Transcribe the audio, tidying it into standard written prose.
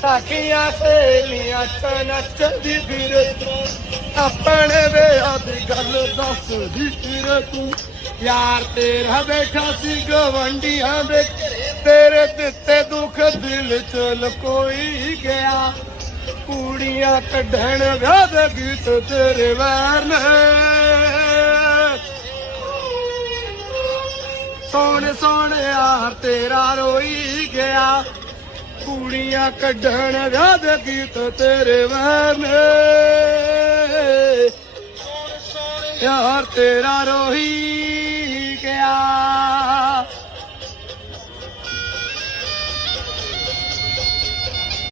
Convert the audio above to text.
ਸਾਖੀਆਂ ਸਹੇਲੀਆਂ ਚ ਨੱਚਦੀ ਫਿਰ ਆਪਣੇ ਵਿਆਹ ਦੀ ਗੱਲ ਦੱਸਦੀ ਫਿਰ ਤੂੰ ਯਾਰ ਤੇਰਾ ਬੈਠਾ ਸੀ ਗਵੰਡੀਆਂ ਦੇ ਤੇਰੇ ਦਿੱਤੇ ਦੁੱਖ ਦਿਲ ਚ ਲਕੋਈ ਗਿਆ ਕੁੜੀਆਂ ਕੱਢਣ ਵਿਆਹ ਦੇ ਗੀਤ ਤੇਰੇ ਵੈਰ ਨੇ ਸੋਹਣੇ ਸੋਹਣੇ ਯਾਰ ਤੇਰਾ ਰੋਈ ਗਿਆ ਕੁੜੀਆਂ ਕੱਢਣ ਵਿਆਹ ਦੇ ਗੀਤ ਤੇਰੇ ਵੈਰ ਨੇ ਯਾਰ ਤੇਰਾ ਰੋਈ ਗਿਆ।